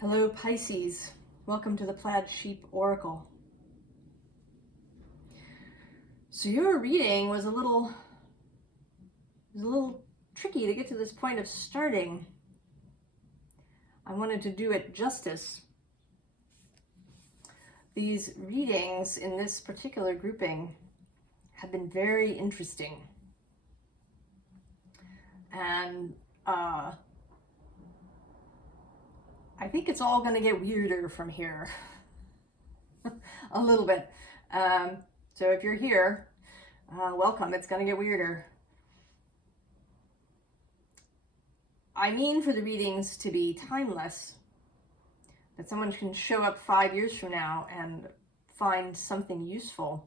Hello Pisces, welcome to the Plaid Oracle. So your reading was a little tricky to get to this point of starting. I wanted to do it justice. These readings in this particular grouping have been very interesting. And I think it's all going to get weirder from here. A little bit. So if you're here, welcome. It's going to get weirder. I mean for the readings to be timeless, that someone can show up 5 years from now and find something useful.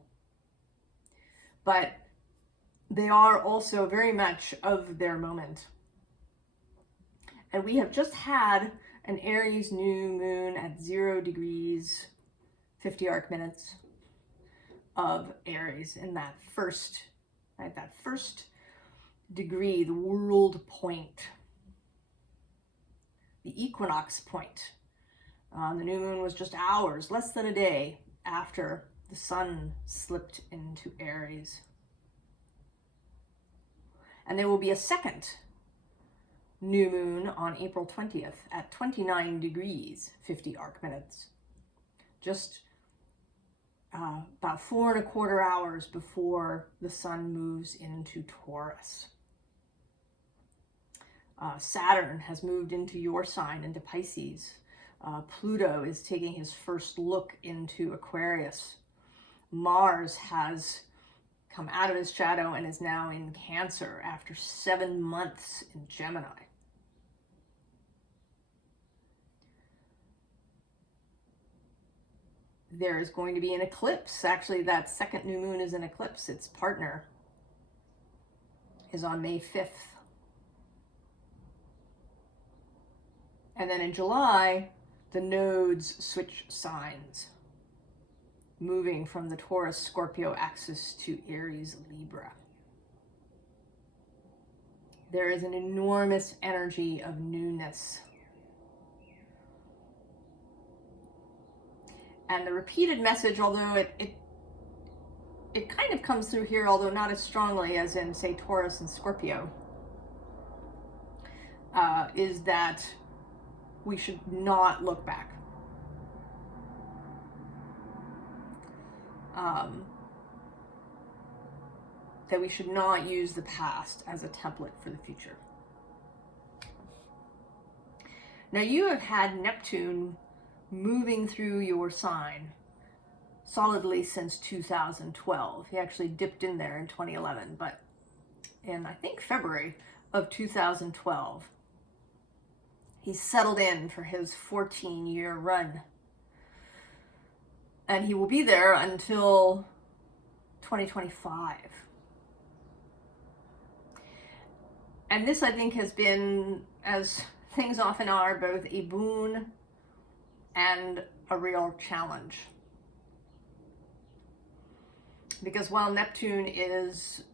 But they are also very much of their moment. And we have just had an Aries new moon at 0 degrees, 50 arc minutes of Aries in that first degree, the world point, the equinox point. The new moon was just hours, less than a day after the sun slipped into Aries. And there will be a second new moon on April 20th at 29 degrees, 50 arc minutes. Just about 4¼ hours before the sun moves into Taurus. Saturn has moved into your sign, into Pisces. Pluto is taking his first look into Aquarius. Mars has come out of his shadow and is now in Cancer after 7 months in Gemini. There is going to be an eclipse. Actually, that second new moon is an eclipse. Its partner is on May 5th. And then in July, the nodes switch signs, moving from the Taurus-Scorpio axis to Aries-Libra. There is an enormous energy of newness. And the repeated message, although it kind of comes through here, although not as strongly as in, say, Taurus and Scorpio, is that we should not look back. That we should not use the past as a template for the future. Now you have had Neptune moving through your sign solidly since 2012. He actually dipped in there in 2011, but in, I think, February of 2012, he settled in for his 14-year run. And he will be there until 2025. And this, I think, has been, as things often are, both a boon and a real challenge. Because while Neptune is,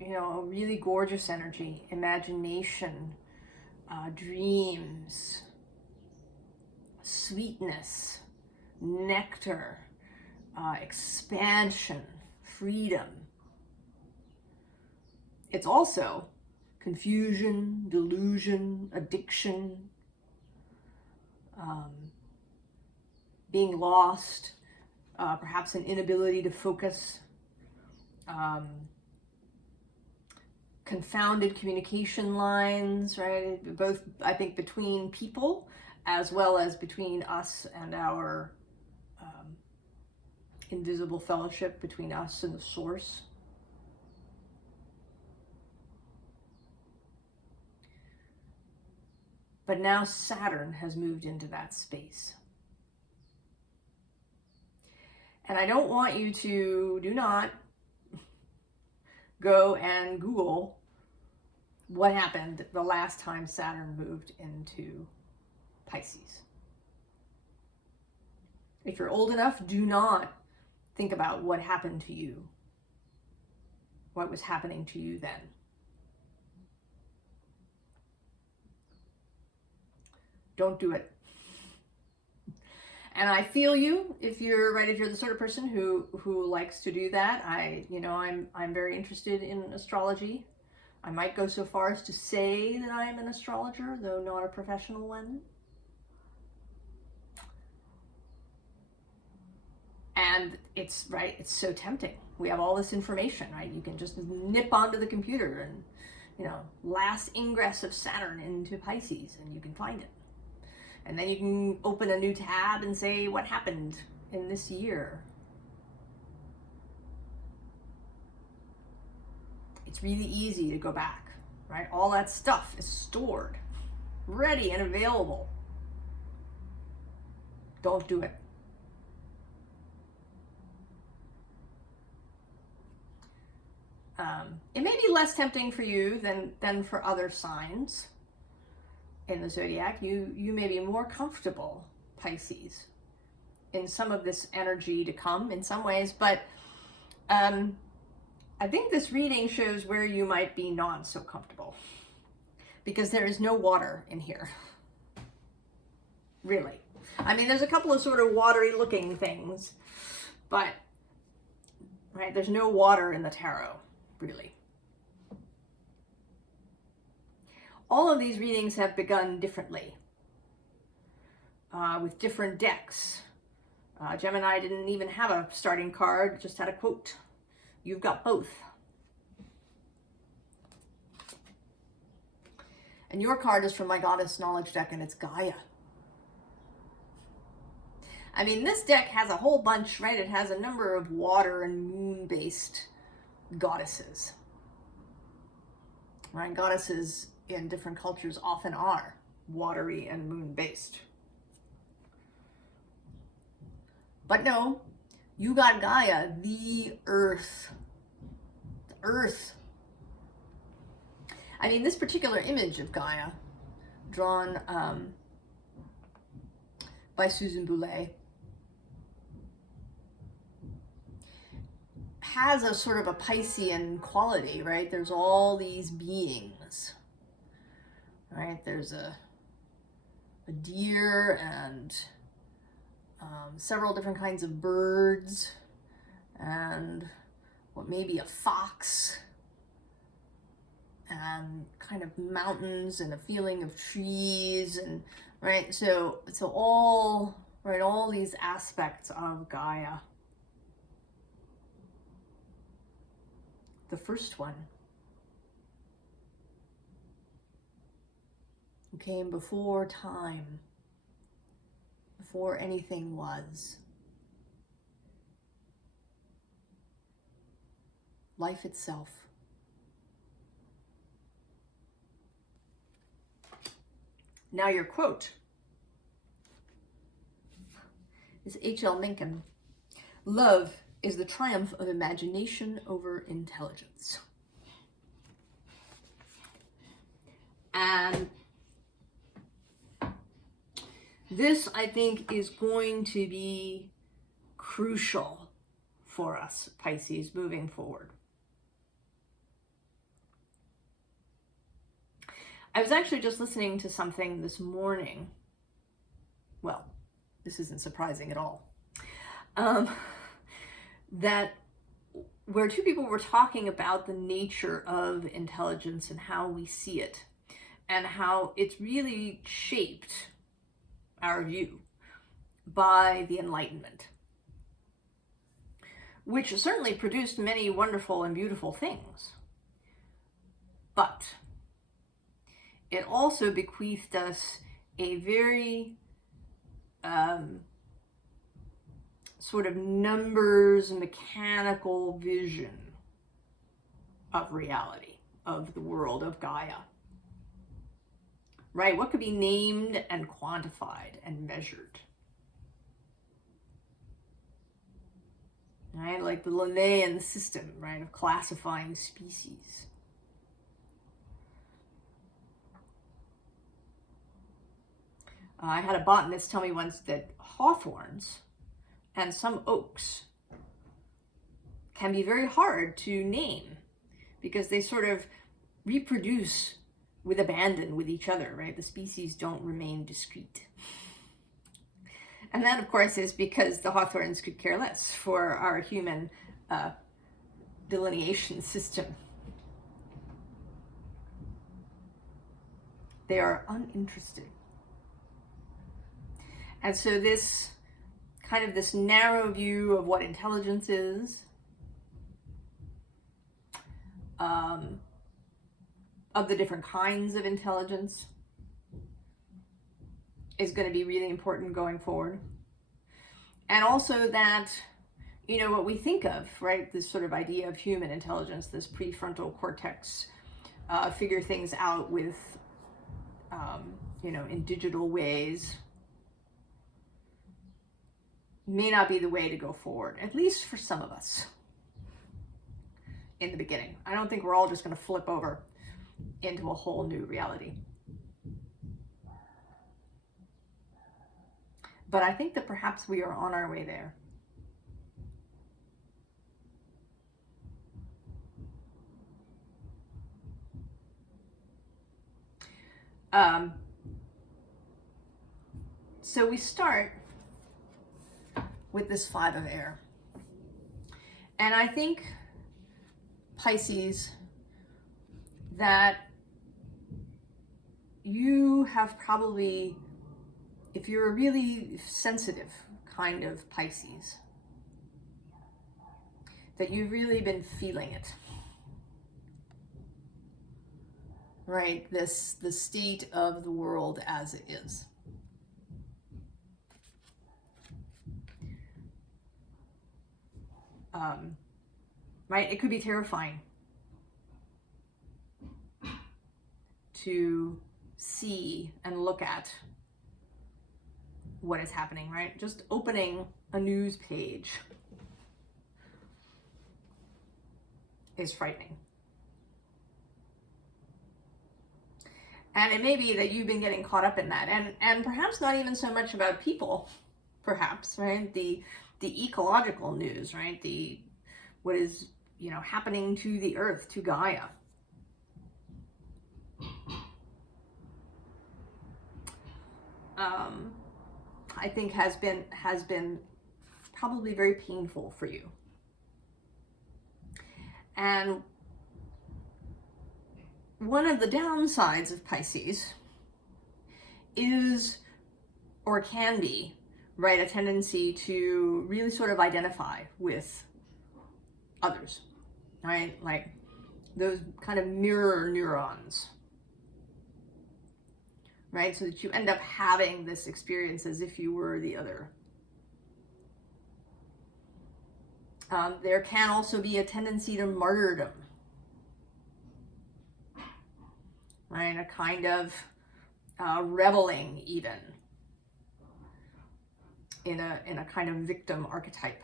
a really gorgeous energy, imagination, dreams, sweetness, nectar, expansion, freedom, it's also confusion, delusion, addiction, being lost, perhaps an inability to focus, confounded communication lines, right? Both, I think, between people as well as between us and our invisible fellowship, between us and the source. But now Saturn has moved into that space. And I don't want you to, do not go and Google what happened the last time Saturn moved into Pisces. If you're old enough, do not think about what happened to you, what was happening to you then. Don't do it. And I feel you if you're right, if you're the sort of person who likes to do that. I'm very interested in astrology. I might go so far as to say that I'm an astrologer, though not a professional one. And it's so tempting. We have all this information, right? You can just nip onto the computer and, last ingress of Saturn into Pisces, and you can find it. And then you can open a new tab and say, what happened in this year? It's really easy to go back, right? All that stuff is stored, ready and available. Don't do it. It may be less tempting for you than for other signs in the zodiac. You may be more comfortable, Pisces, in some of this energy to come in some ways, but I think this reading shows where you might be not so comfortable, because there is no water in here, really. I mean, there's a couple of sort of watery looking things, but there's no water in the tarot, really. All of these readings have begun differently, with different decks. Gemini didn't even have a starting card, just had a quote. You've got both. And your card is from my Goddess Knowledge deck, and it's Gaia. I mean, this deck has a whole bunch, right? It has a number of water and moon-based goddesses. Right? Goddesses in different cultures often are watery and moon-based. But no, you got Gaia, the earth. The earth. I mean, this particular image of Gaia, drawn by Susan Boulay, has a sort of a Piscean quality, right? There's all these beings, right? There's a deer and several different kinds of birds, and what maybe a fox, and kind of mountains and a feeling of trees, and right, so all these aspects of Gaia. The first one, who came before time, before anything was. Life itself. Now your quote is H.L. Mencken. Love is the triumph of imagination over intelligence. And this, I think, is going to be crucial for us, Pisces, moving forward. I was actually just listening to something this morning. Well, this isn't surprising at all. That where two people were talking about the nature of intelligence and how we see it, and how it's really shaped our view by the Enlightenment, which certainly produced many wonderful and beautiful things, but it also bequeathed us a very sort of numbers, mechanical vision of reality, of the world, of Gaia. Right? What could be named and quantified and measured? Right? Like the Linnaean system, right, of classifying species. I had a botanist tell me once that hawthorns and some oaks can be very hard to name because they sort of reproduce with abandon with each other, right? The species don't remain discrete. And that, of course, is because the Hawthorns could care less for our human delineation system. They are uninterested. And so this kind of this narrow view of what intelligence is, of the different kinds of intelligence, is going to be really important going forward. And also that, you know, what we think of, right, this sort of idea of human intelligence, this prefrontal cortex, figure things out with, you know, in digital ways, may not be the way to go forward, at least for some of us in the beginning. I don't think we're all just going to flip over into a whole new reality. But I think that perhaps we are on our way there. So we start with this 5 of air. And I think, Pisces, that you have probably, if you're a really sensitive kind of Pisces, that you've really been feeling it. Right? The state of the world as it is. Right? It could be terrifying to see and look at what is happening, right? Just opening a news page is frightening. And it may be that you've been getting caught up in that, and perhaps not even so much about people, perhaps, right? The ecological news, right? What is, you know, happening to the earth, to Gaia. I think has been probably very painful for you. And one of the downsides of Pisces is, or can be, right, a tendency to really sort of identify with others, right? Like those kind of mirror neurons, right? So that you end up having this experience as if you were the other. There can also be a tendency to martyrdom, right? A kind of reveling even in a kind of victim archetype.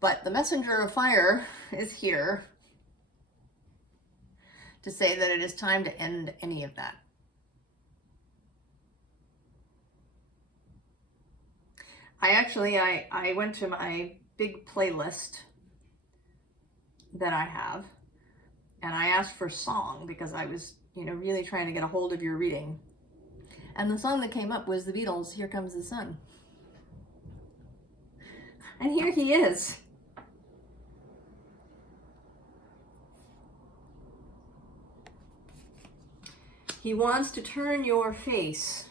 But the messenger of fire is here to say that it is time to end any of that. I went to my big playlist that I have, and I asked for song because I was, you know, really trying to get a hold of your reading. And the song that came up was the Beatles' Here Comes the Sun. And here he is. He wants to turn your face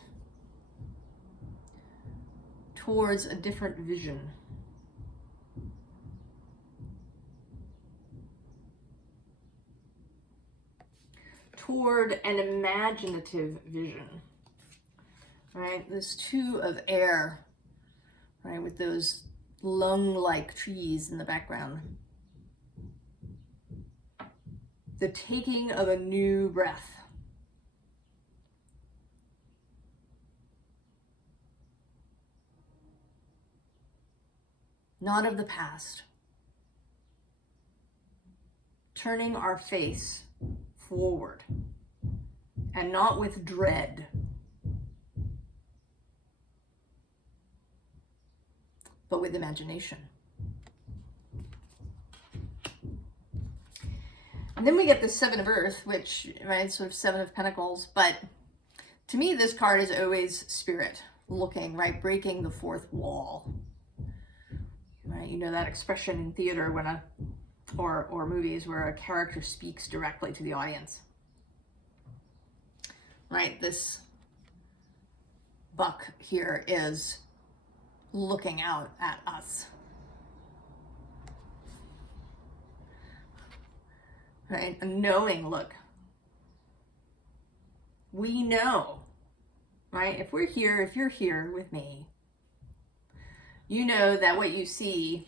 towards a different vision. Toward an imaginative vision. Right? This 2 of air, right, with those lung-like trees in the background. The taking of a new breath. Not of the past. Turning our face forward, and not with dread, but with imagination. And then we get the 7 of Earth, which, right, sort of 7 of Pentacles, but to me this card is always spirit, looking, right? Breaking the fourth wall, right? You know that expression in theater when or movies where a character speaks directly to the audience, right? This buck here is looking out at us, right? A knowing look. We know, right? If we're here, if you're here with me, you know that what you see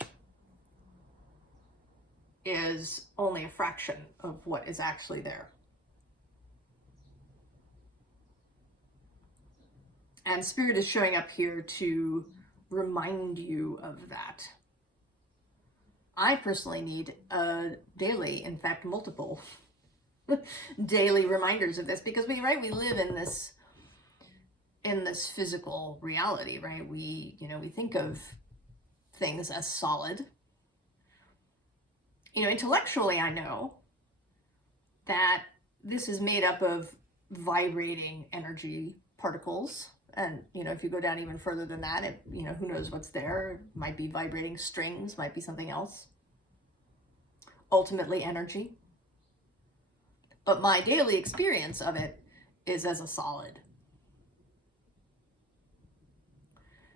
is only a fraction of what is actually there. And Spirit is showing up here to remind you of that. I personally need daily, in fact, multiple daily reminders of this, because we live in this physical reality, right? We think of things as solid. Intellectually, I know that this is made up of vibrating energy particles. And, if you go down even further than that, who knows what's there? It might be vibrating strings, might be something else. Ultimately, energy. But my daily experience of it is as a solid.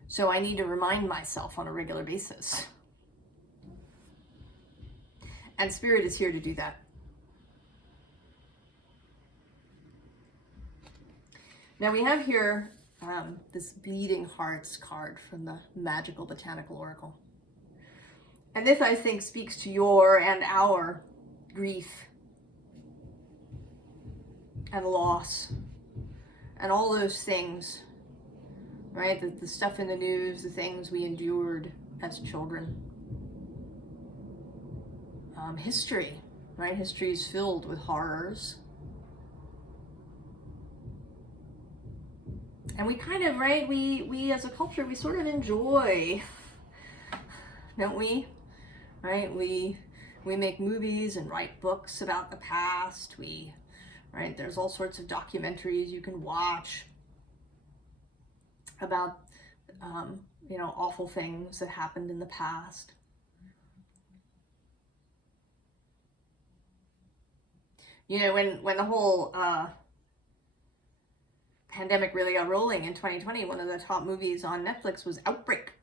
So I need to remind myself on a regular basis. And Spirit is here to do that. Now we have here this Bleeding Hearts card from the Magickal Botanical Oracle. And this, I think, speaks to your and our grief and loss and all those things, right? The stuff in the news, the things we endured as children. History, right? History is filled with horrors. And we kind of, right, we as a culture, we sort of enjoy, don't we? Right? We make movies and write books about the past. Right? There's all sorts of documentaries you can watch about, awful things that happened in the past. When the whole pandemic really got rolling in 2020, one of the top movies on Netflix was Outbreak.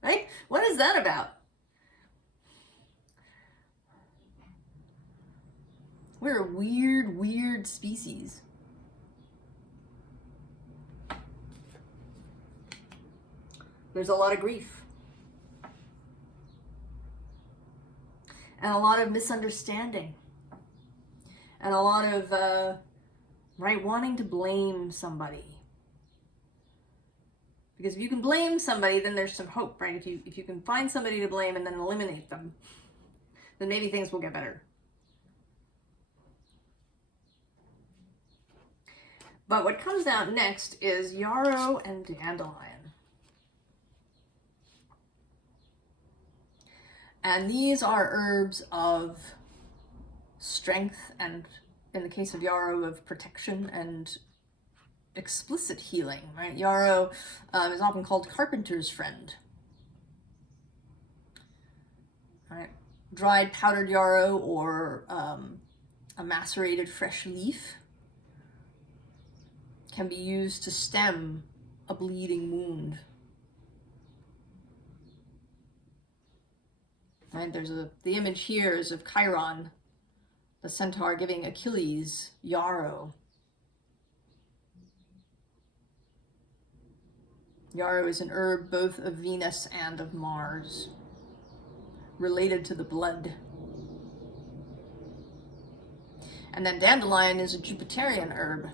Right? What is that about? We're a weird species. There's a lot of grief. And a lot of misunderstanding. And a lot of, wanting to blame somebody. Because if you can blame somebody, then there's some hope, right? If you can find somebody to blame and then eliminate them, then maybe things will get better. But what comes out next is yarrow and dandelion. And these are herbs of strength and, in the case of yarrow, of protection and explicit healing, right? Yarrow is often called carpenter's friend. Right? Dried powdered yarrow or a macerated fresh leaf can be used to stem a bleeding wound. Right? The image here is of Chiron, the centaur, giving Achilles yarrow. Yarrow is an herb both of Venus and of Mars, related to the blood. And then dandelion is a Jupiterian herb.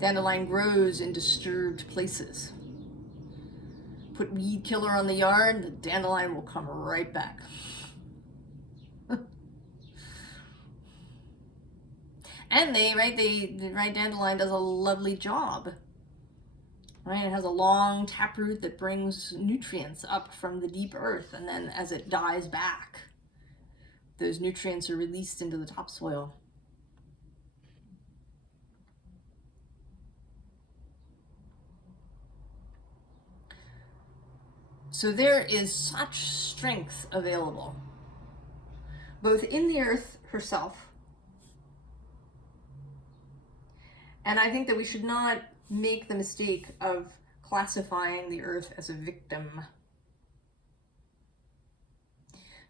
Dandelion grows in disturbed places. Put weed killer on the yard, the dandelion will come right back. And dandelion does a lovely job. Right? It has a long taproot that brings nutrients up from the deep earth, and then as it dies back, those nutrients are released into the topsoil. So there is such strength available, both in the earth herself, and I think that we should not make the mistake of classifying the earth as a victim.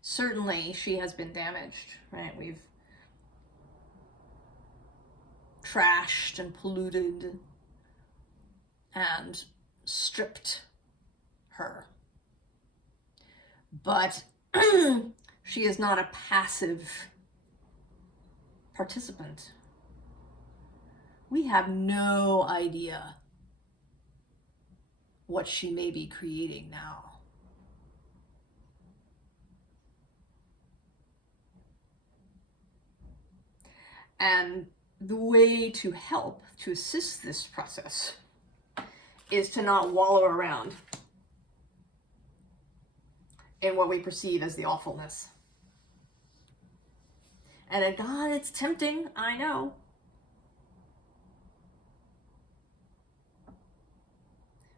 Certainly she has been damaged, right? We've trashed and polluted and stripped her. But she is not a passive participant. We have no idea what she may be creating now. And the way to help, to assist this process, is to not wallow around in what we perceive as the awfulness. And God, it's tempting, I know.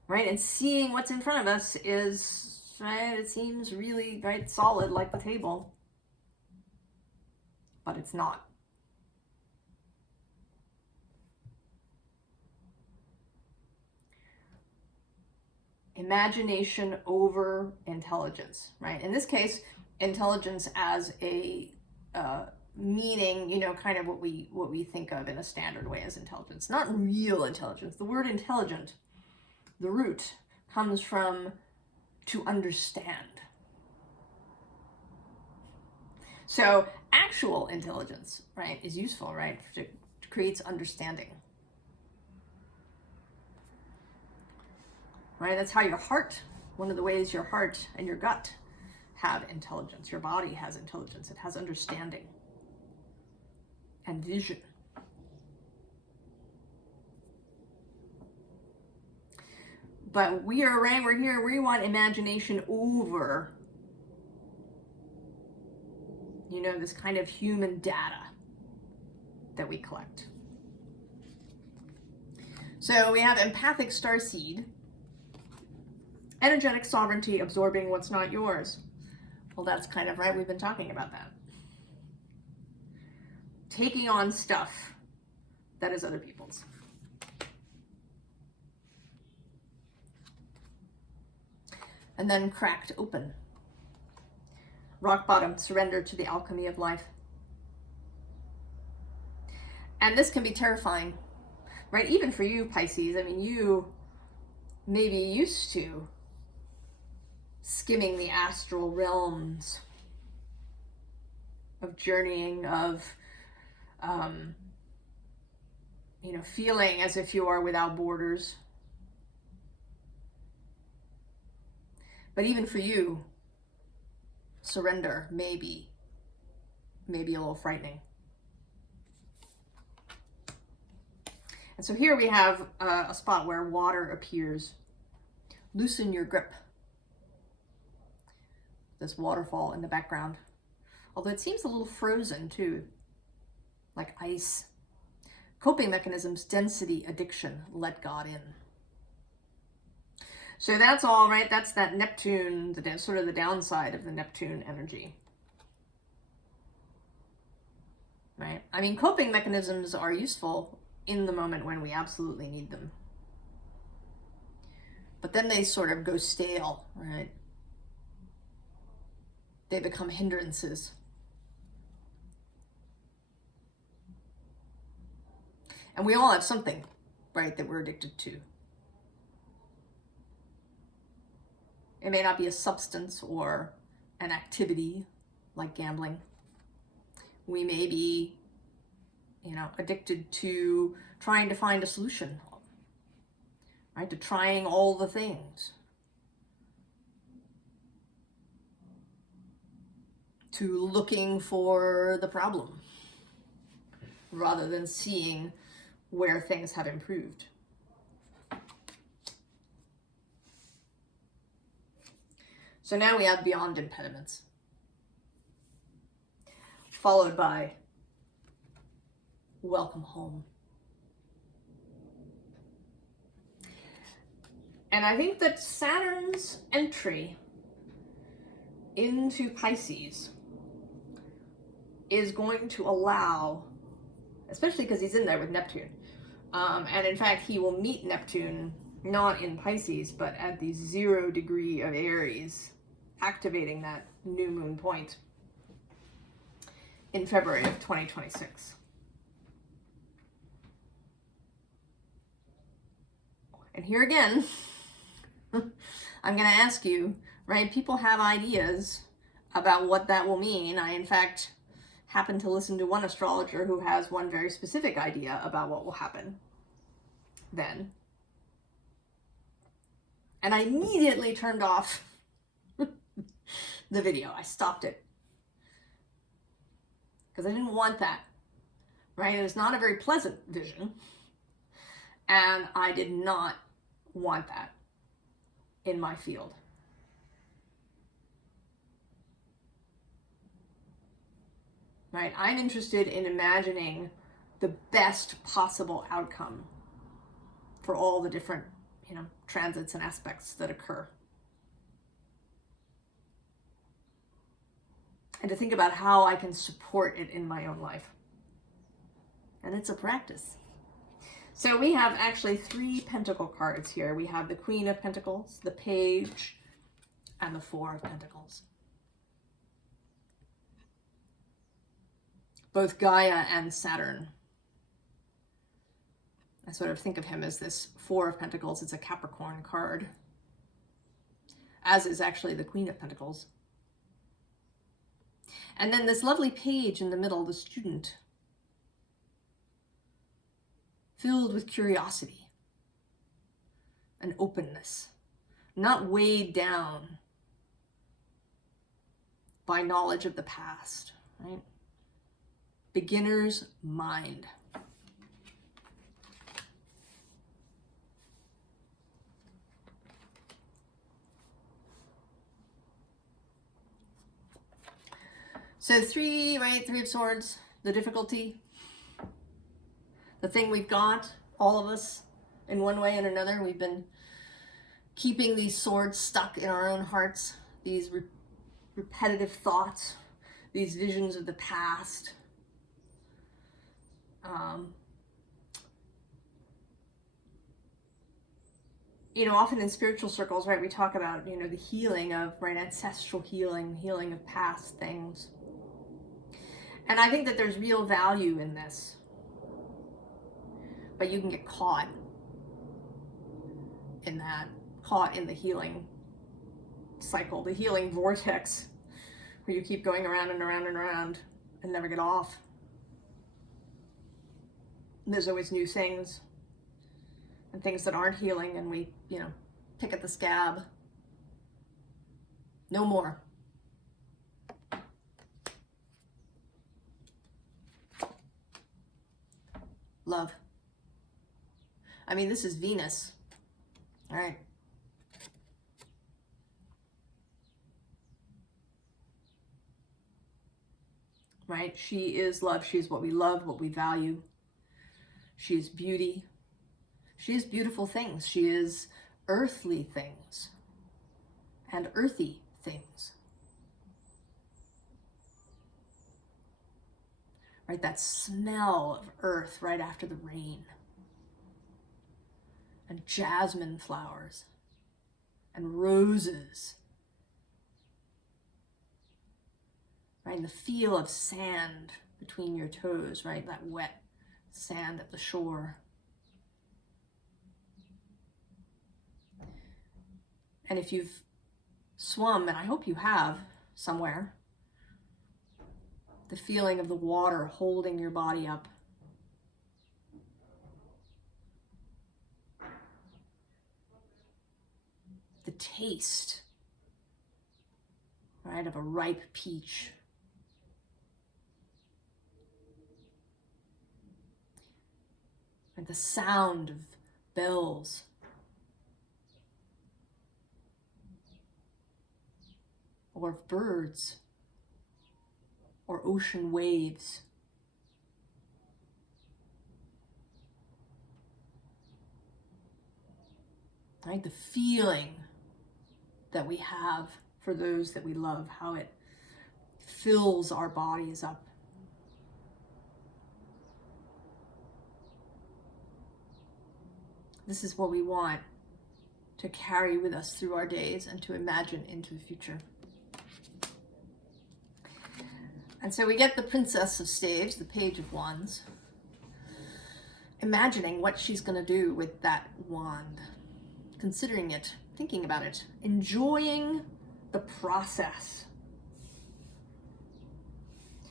Right? And seeing what's in front of us is, right, it seems really, right, solid like the table. But it's not. Imagination over intelligence, right? In this case, intelligence as a meaning, you know, kind of what we think of in a standard way as intelligence, not real intelligence. The word intelligent, the root, comes from to understand. So actual intelligence, right, is useful, right? It creates understanding. Right? That's how your heart, one of the ways your heart and your gut have intelligence. Your body has intelligence. It has understanding and vision. But we are right, we're here, we want imagination over, you know, this kind of human data that we collect. So we have empathic starseed, energetic sovereignty, absorbing what's not yours. Well, that's kind of right, we've been talking about that. Taking on stuff that is other people's. And then cracked open. Rock bottom, surrender to the alchemy of life. And this can be terrifying, right? Even for you, Pisces. I mean, you may be used to skimming the astral realms, of journeying, of, you know, feeling as if you are without borders. But even for you, surrender may be a little frightening. And so here we have a spot where water appears. Loosen your grip. This waterfall in the background. Although it seems a little frozen too, like ice. Coping mechanisms, density, addiction, let God in. So that's all, right? That's that Neptune, sort of the downside of the Neptune energy. Right? I mean, coping mechanisms are useful in the moment when we absolutely need them. But then they sort of go stale, right? They become hindrances. And we all have something, right, that we're addicted to. It may not be a substance or an activity like gambling. We may be, you know, addicted to trying to find a solution, right? To trying all the things. To looking for the problem rather than seeing where things have improved. So now we have beyond impediments, followed by welcome home. And I think that Saturn's entry into Pisces is going to allow, especially because he's in there with Neptune, and in fact he will meet Neptune not in Pisces but at the 0 degree of Aries, activating that new moon point in February of 2026. And here again, I'm going to ask you, right? People have ideas about what that will mean. I, in fact, happen to listen to one astrologer who has one very specific idea about what will happen then. And I immediately turned off the video. I stopped it. Because I didn't want that, right? It was not a very pleasant vision. And I did not want that in my field. Right? I'm interested in imagining the best possible outcome for all the different, transits and aspects that occur. And to think about how I can support it in my own life. And it's a practice. So we have actually 3 Pentacle cards here. We have the Queen of Pentacles, the Page, and the 4 of Pentacles. Both Gaia and Saturn. I sort of think of him as this 4 of Pentacles. It's a Capricorn card, as is actually the Queen of Pentacles. And then this lovely Page in the middle, the Student, filled with curiosity and openness, not weighed down by knowledge of the past, right? Beginner's mind. So 3, right? 3 of Swords, the difficulty, the thing we've got, all of us, in one way and another. We've been keeping these swords stuck in our own hearts, these repetitive thoughts, these visions of the past. Often in spiritual circles, right, we talk about, the healing of, right, ancestral healing of past things. And I think that there's real value in this. But you can get caught in that, caught in the healing cycle, the healing vortex, where you keep going around and around and around and never get off. There's always new things and things that aren't healing, and we, pick at the scab. No more. Love. I mean, this is Venus. All right. Right? She is love. She is what we love, what we value. She is beauty. She is beautiful things. She is earthly things and earthy things. Right? That smell of earth right after the rain. And jasmine flowers. And roses. Right? And the feel of sand between your toes, right? That wet sand at the shore. And if you've swum, and I hope you have somewhere, the feeling of the water holding your body up. The taste, right, of a ripe peach. And the sound of bells. Or of birds. Or ocean waves. right? The feeling that we have for those that we love, how it fills our bodies up. This is what we want to carry with us through our days and to imagine into the future. And so we get the Princess of Staves, the Page of Wands, imagining what she's going to do with that wand, considering it, thinking about it, enjoying the process.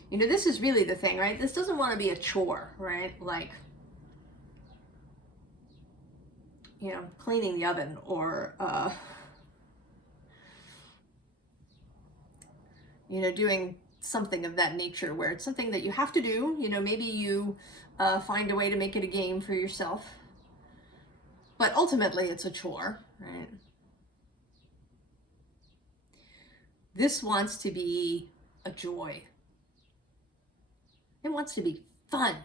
You know, this is really the thing, right? This doesn't want to be a chore, right? Like, you know, cleaning the oven or, you know, doing something of that nature where it's something that you have to do. You know, maybe you find a way to make it a game for yourself, but ultimately it's a chore, right? This wants to be a joy. It wants to be fun.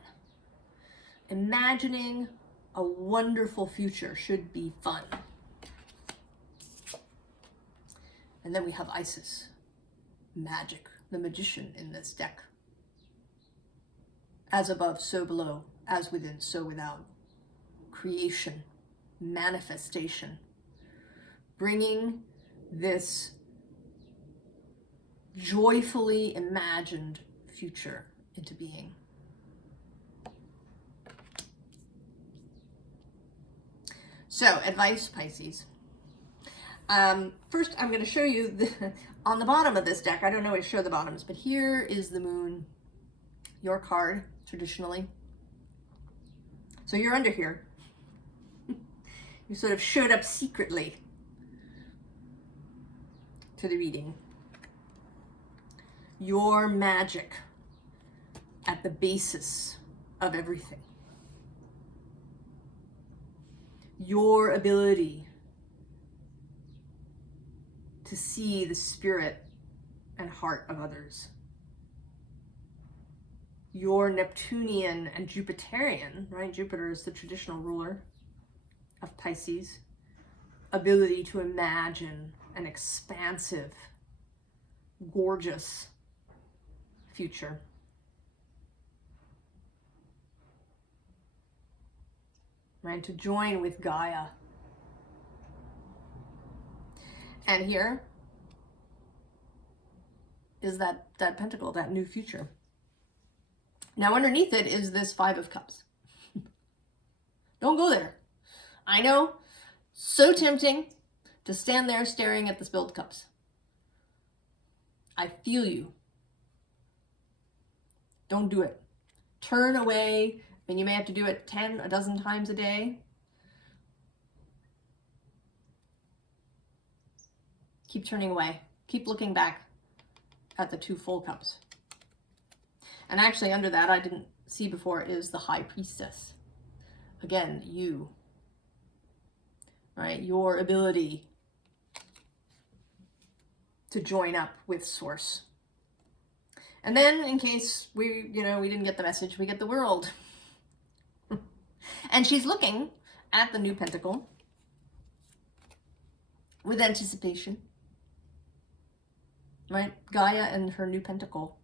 Imagining a wonderful future should be fun. And then we have Isis, magic, the magician in this deck. As above, so below, as within, so without. Creation, manifestation, bringing this joyfully imagined future into being. So, advice, Pisces. First, I'm going to show you on the bottom of this deck. I don't always show the bottoms, but here is the moon, your card, traditionally. So you're under here. You sort of showed up secretly to the reading. Your magic at the basis of everything. Your ability to see the spirit and heart of others. Your Neptunian and Jupiterian, right? Jupiter is the traditional ruler of Pisces. Ability to imagine an expansive, gorgeous future. Right? To join with Gaia. And here is that pentacle, that new future. Now underneath it is this Five of Cups. Don't go there. I know, so tempting to stand there staring at the spilled cups. I feel you. Don't do it. Turn away, and you may have to do it a dozen times a day. Keep turning away. Keep looking back at the two full cups. And actually under that, I didn't see before, is the High Priestess. Again, you. Right? Your ability to join up with Source. And then in case we didn't get the message, we get the World. And she's looking at the new pentacle with anticipation. Right? Gaia and her new pentacle.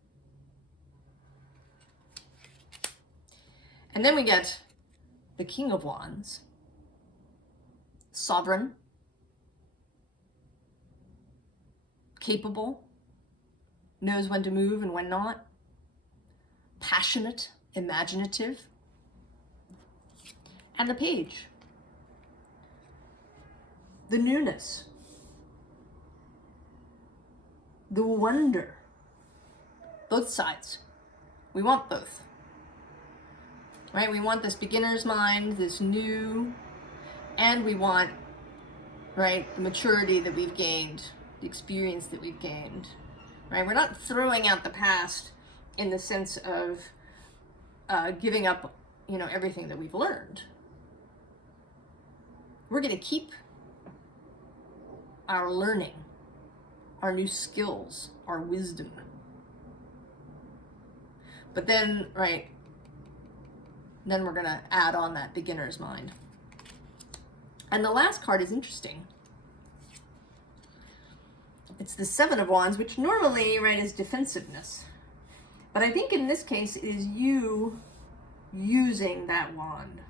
And then we get the King of Wands. Sovereign. Capable. Knows when to move and when not. Passionate. Imaginative. And the Page. The newness. The wonder. Both sides. We want both. Right? We want this beginner's mind, this new, and we want, right, the maturity that we've gained, the experience that we've gained. Right? We're not throwing out the past in the sense of giving up, everything that we've learned. We're going to keep our learning, our new skills, our wisdom. But then, right, then we're going to add on that beginner's mind. And the last card is interesting. It's the Seven of Wands, which normally, right, is defensiveness. But I think in this case it is you using that wand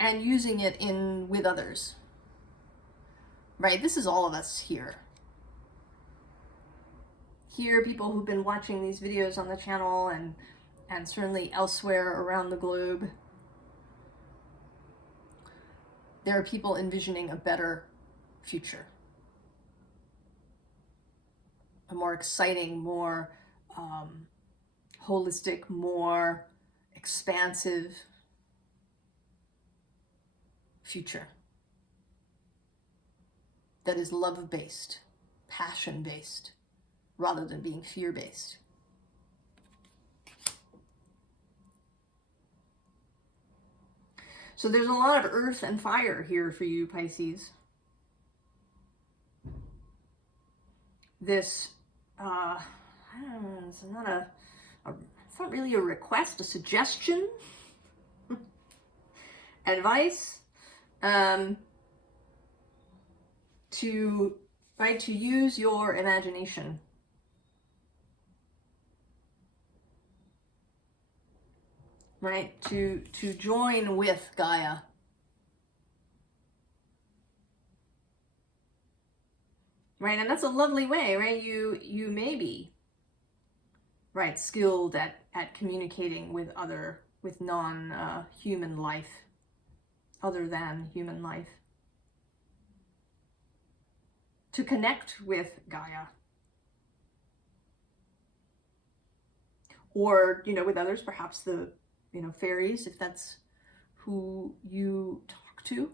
and using it with others. Right? This is all of us here. Here, people who've been watching these videos on the channel and certainly elsewhere around the globe. There are people envisioning a better future. A more exciting, more holistic, more expansive future that is love-based, passion-based, rather than being fear-based. So there's a lot of earth and fire here for you, Pisces. This, I don't know, it's not really a request, a suggestion, advice, to use your imagination. Right, to join with Gaia. Right, and that's a lovely way, right? You may be, right, skilled at communicating with non-human life, other than human life. To connect with Gaia. Or, with others, perhaps the fairies, if that's who you talk to,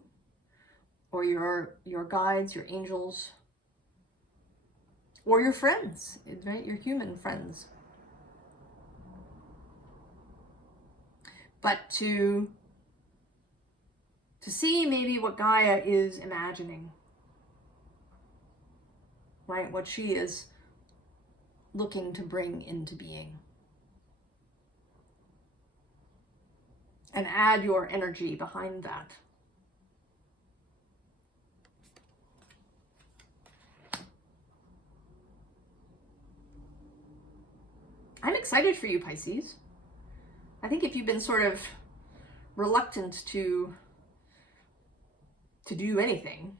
or your guides, your angels, or your friends, right? Your human friends. But to see maybe what Gaia is imagining, right? What she is looking to bring into being. And add your energy behind that. I'm excited for you, Pisces. I think if you've been sort of reluctant to do anything,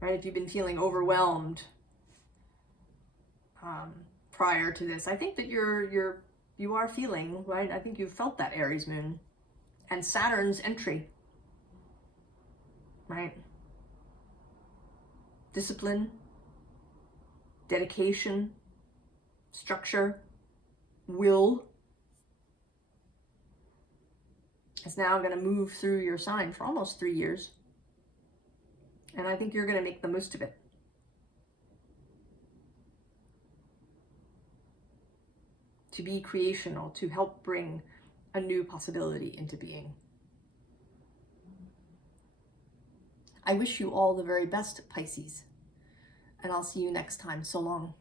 right? If you've been feeling overwhelmed prior to this, I think that you are feeling, right? I think you've felt that Aries moon and Saturn's entry, right? Discipline, dedication, structure, will is now going to move through your sign for almost 3 years. And I think you're going to make the most of it. To be creational, to help bring a new possibility into being. I wish you all the very best, Pisces, and I'll see you next time. So long.